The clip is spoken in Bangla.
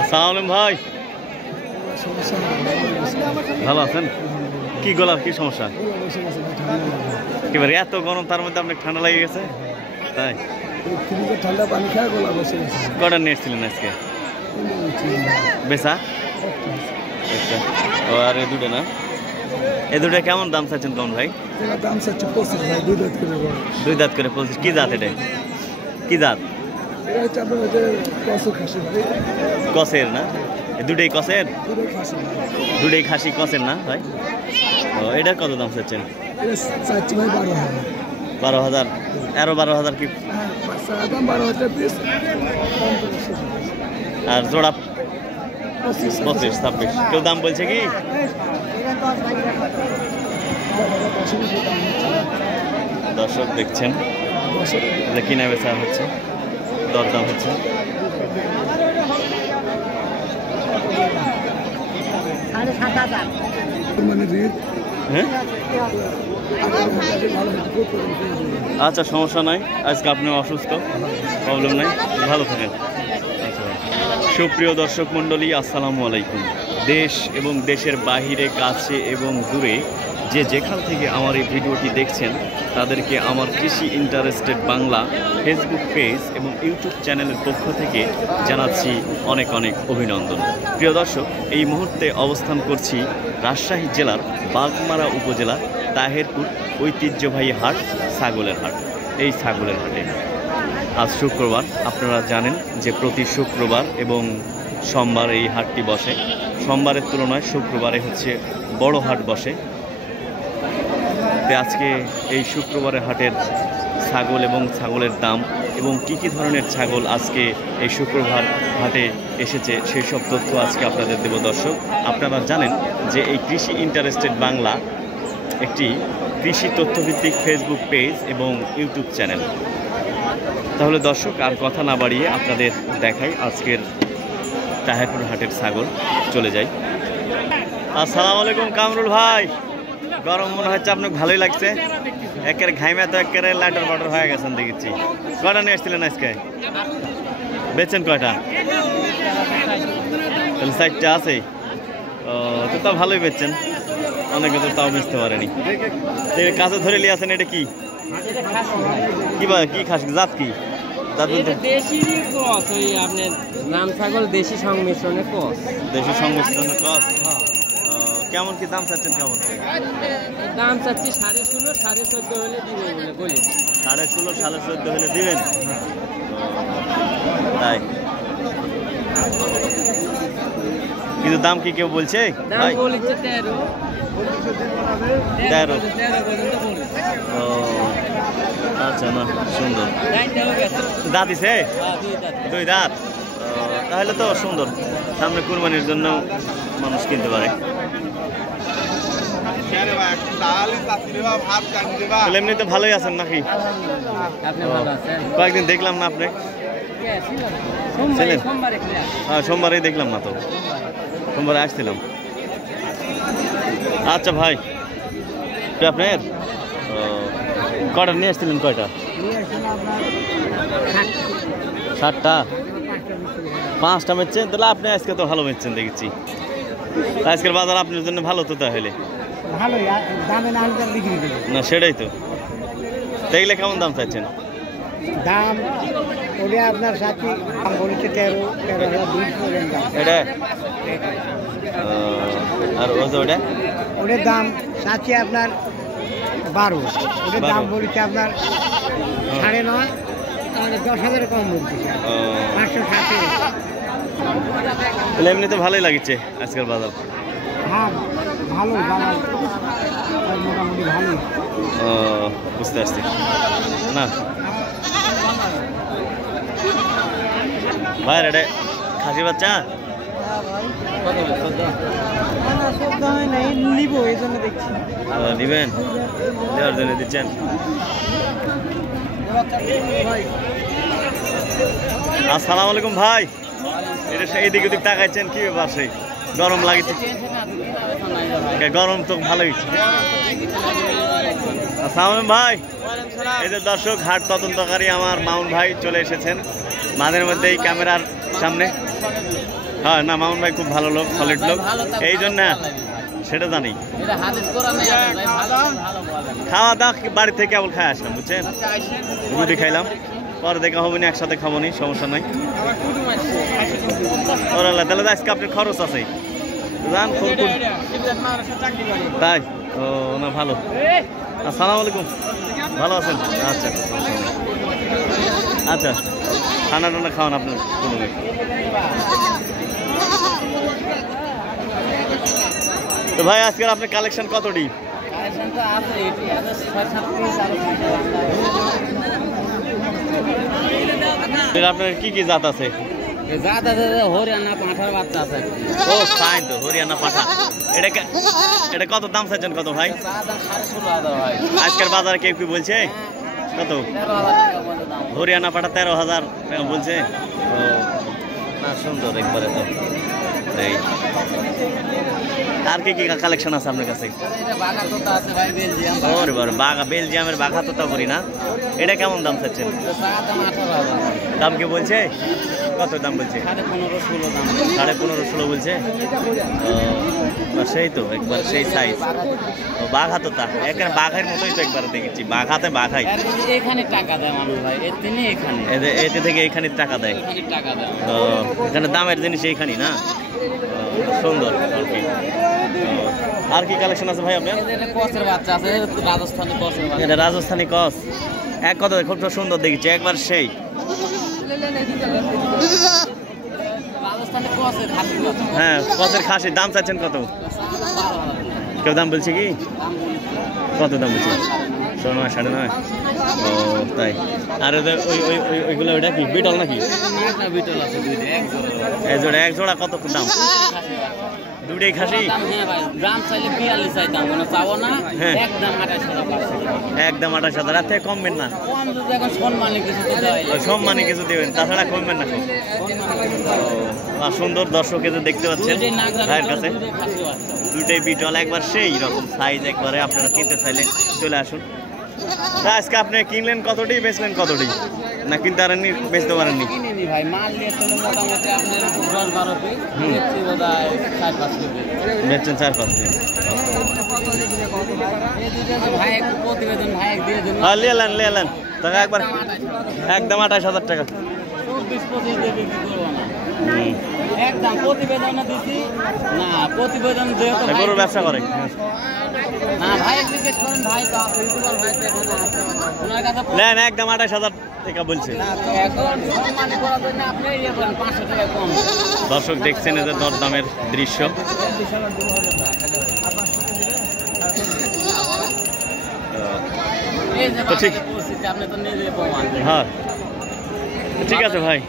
আসসালামু আলাইকুম ভাই, ভালো আছেন? কি গলার কি সমস্যা? একেবারে এত গরম, তার মধ্যে আপনার ঠান্ডা লেগে গেছে? তাই ঠান্ডা পানি খায় গলা বসে গেছে। কটা নিয়ে এসেছিলেন আজকে? বেচা ও, আর এ দুটো না? এ দুটো কেমন দাম চাচ্ছেন কেমন ভাই? দাম চাচ্ছে 25 ভাই, 2 দাঁত করে। 2 দাঁত করে 25। কি জাত এটা? কি জাত? এটা হচ্ছে আপনার কসের খাসি ভাই। কসের না? দুটোই কসের? দুটোই খাসি কসের না ভাই? ও, এটার কত দাম চাচ্ছেন? এটা চাচ্ছি ভাই 12,000। 12,000? আরো 12,000 কি? দাম 12,000 পিস। আর জোড়া 25-26। কেউ দাম বলছে কি? দর্শক দেখছেন যে কিনা বেচা হচ্ছে, দরদাম হচ্ছে। হ্যাঁ, আচ্ছা সমস্যা নাই, আজকে আপনি অসুস্থ, প্রবলেম নাই, ভালো থাকেন। আচ্ছা, সুপ্রিয় দর্শক মণ্ডলী, আসসালামু আলাইকুম। দেশ এবং দেশের বাহিরে, কাছে এবং দূরে যে যেখান থেকে আমার এই ভিডিওটি দেখছেন তাদেরকে আমার কৃষি ইন্টারেস্টেড বাংলা ফেসবুক পেজ এবং ইউটিউব চ্যানেলের পক্ষ থেকে জানাচ্ছি অনেক অনেক অভিনন্দন। প্রিয় দর্শক, এই মুহূর্তে অবস্থান করছি রাজশাহী জেলার বাগমারা উপজেলা তাহেরপুর ঐতিহ্যবাহী হাট, ছাগলের হাট। এই ছাগলের হাটে আজ শুক্রবার, আপনারা জানেন যে প্রতি শুক্রবার এবং সোমবার এই হাটটি বসে। সোমবারের তুলনায় শুক্রবারে হচ্ছে বড় হাট বসে। আজকে এই শুক্রবারের হাটের ছাগল এবং ছাগলের দাম এবং কি কি ধরনের ছাগল আজকে এই শুক্রবার হাটে এসেছে সেই সব তথ্য আজকে আপনাদের দেব। দর্শক, আপনারা জানেন যে এই কৃষি ইন্টারেস্টেড বাংলা একটি কৃষি তথ্যভিত্তিক ফেসবুক পেজ এবং ইউটিউব চ্যানেল। তাহলে দর্শক, আর কথা না বাড়িয়ে আপনাদের দেখাই আজকের তাহেরপুর হাটের ছাগল। চলে যাই। আসসালামু আলাইকুম কামরুল ভাই, গরম মনে হচ্ছে আপনাকে ভালোই লাগছে? একের ঘাইমে তো একের লাইটার বাটার হয়ে গেছেন দেখেছি। কয়টা নিয়ে এসেছিলেন আজকে? বেচেন কয়টা? তাহলে 4টা আছে। ও, তো তাও ভালোই বেচছেন, অনেকে তো তাও বেচতে পারেনি। কাছে ধরে নিয়ে আসেন, এটা কি কি বা কি খাস জাত? কি জাত? দেশি ক্রস, ওই আপনার রাম ছাগল দেশি সংমিশ্রণে ক্রস। দেশি সংমিশ্রণে ক্রস। কেমন কি দাম চাচ্ছেন? কেমন দাম চাচ্ছি 16.5, 14.5 হলে দিবেন বলে বলি। 16.5, 14.5 হলে দিবেন? তাই কিন্তু দাম কি কেউ বলছে? দাম বলেছে 13। ও আচ্ছা, না সুন্দর। দাঁত দিছে? 2 দাঁত। তাহলে তো সুন্দর, সামনে কুরবানির জন্য মানুষ কিনতে পারে। এমনি তো ভালোই আছেন নাকি? কয়েকদিন দেখলাম না আপনি। হ্যাঁ, সোমবারেই দেখলাম না তো, সোমবারে আসছিলাম। আচ্ছা ভাই, আপনার কটা নিয়ে আসছিলেন? কয়টা? 60টা। 5টা বেচছেন? তাহলে আপনি আজকে তো ভালো বেচছেন দেখেছি। আজকের বাজার আপনার জন্য ভালো তো তাহলে? না সেটাই তো। দেখলে কেমন দাম চাইছেন? দাম ওটা আপনার সাথে বলছে 13,200 এটা। আর ওটা ওটার দাম চাচ্ছি আপনার 12। ওটার দাম বলছে আপনার 9.5, 10,000 কম বলছে। 560। তাহলে এমনি তো ভালোই লাগছে আজকের বাজার। হ্যাঁ ভালো, মোটামুটি ভালো। বুঝতে পারছি না ভাই। এটা খাসি বাচ্চা? নিবো, এই জন্য দেখছি। নিবেন, দেওয়ার জন্য দিচ্ছেন। আসসালামু আলাইকুম ভাই, এটা এইদিক ওদিক তাকাইছেন কি ব্যাপার? সেই গরম লাগছে? গরম তো ভালোই। আসসালামু ভাই, এই যে দর্শক, হাট তদন্তকারী আমার মামুন ভাই চলে এসেছেন মাঝের মধ্যেই ক্যামেরার সামনে। হ্যাঁ না, মামুন ভাই খুব ভালো লোক, সলিড লোক, এই জন্য সেটা জানি। এটা হাদিস করা নাই ভাই, ভালো ভালো বলেন। খাওয়া দাওয়া বাড়ি থেকে কেবল খাই আসলাম, বুঝছেন? রুটি খাইলাম, পরে দেখা হবে না, একসাথে খাবো নি, সমস্যা নাই। ওরাল্লা, তাহলে আজকে আপনার খরচ আছে, জান? তাই? ও না, ভালো। আসসালামু আলাইকুম, ভালো আছেন? আচ্ছা আচ্ছা, ঠান্ডা টান্ডা খাওয়ান আপনার কোনো। তো ভাই আজকের আপনার কালেকশন কতটি? আপনার কি কি জাত আছে? জাত আছে হরিয়ানা পাঁঠার বাচ্চা আছে। ও ফাইন, তো হরিয়ানা পাঠা। এটা কত দাম চাইছেন কত ভাই? আজকের বাজারে কেউ কি বলছে কত? হরিয়ানা পাঠা 13,000 টাকা বলছে। ও না, সুন্দর একবারে তো। এই আর কি কি কালেকশন আছে আপনার কাছে? ওরে বাবা, বাঘা, বেলজিয়ামের বাঘা তোতা করি না, এটা কেমন দাম চাচ্ছেন? দাম কি বলছে? কত দাম বলছে? 15,500-16 বলছে। ও সেই তো একবার সেই সাইজ। ও বাঘা তোতা, এখানে বাঘের মতোই তো একবার দেখেছি, বাঘাতে বাঘাই। এখানে টাকা দেয় মানুষ ভাই, এতে থেকে এখানে টাকা দেয়। তো এখানে দামের জিনিস এইখানে না। সুন্দর আর কি। আর কি কালেকশন আছে ভাই আপনার? কসের বাচ্চা আছে, রাজস্থানি কসের বাচ্চা। এটা রাজস্থানি কস, এক কথা খুব সুন্দর দেখেছি, একবার সেই। হ্যাঁ, কসের খাসি। দাম চাচ্ছেন কত? কেউ দাম বলছে কি? কত দাম বলছে? 9.5 9.5। ও তাই? আর ওইগুলো ওইটা কি বিটল নাকি? এক জোড়া কত দাম? দুটাই খাসি? হ্যাঁ, একদম 28,000। আর থেকে কমবেন না? সম্মানে কিছু দেবেন, তাছাড়া কমবেন না। সুন্দর, দর্শক যে দেখতে পাচ্ছেন ভাইয়ের কাছে দুটাই বিটল, একবার সেই রকম সাইজ। একবারে আপনারা কিনতে চাইলে চলে আসুন। তা আজকে আপনি কিনলেন কতটি, বেচলেন কতটি? না কিনতে পারেননি, বেচতে পারেননি? বেচছেন 4-5 পিস। লেলেন টাকা একবার একদম 28,000 টাকা। একদম প্রতিবেদন দিছি না, প্রতিবেদন গরুর ব্যবসা করে না ভাই, জিজ্ঞেস করেন ভাই, ইউটিউবার ভাই ওনার কাছে নেন, একদম 28,000 টাকা বলছে। দর্শক দেখছেন এদের দরদামের দৃশ্য। ঠিক, হ্যাঁ ঠিক আছে ভাই।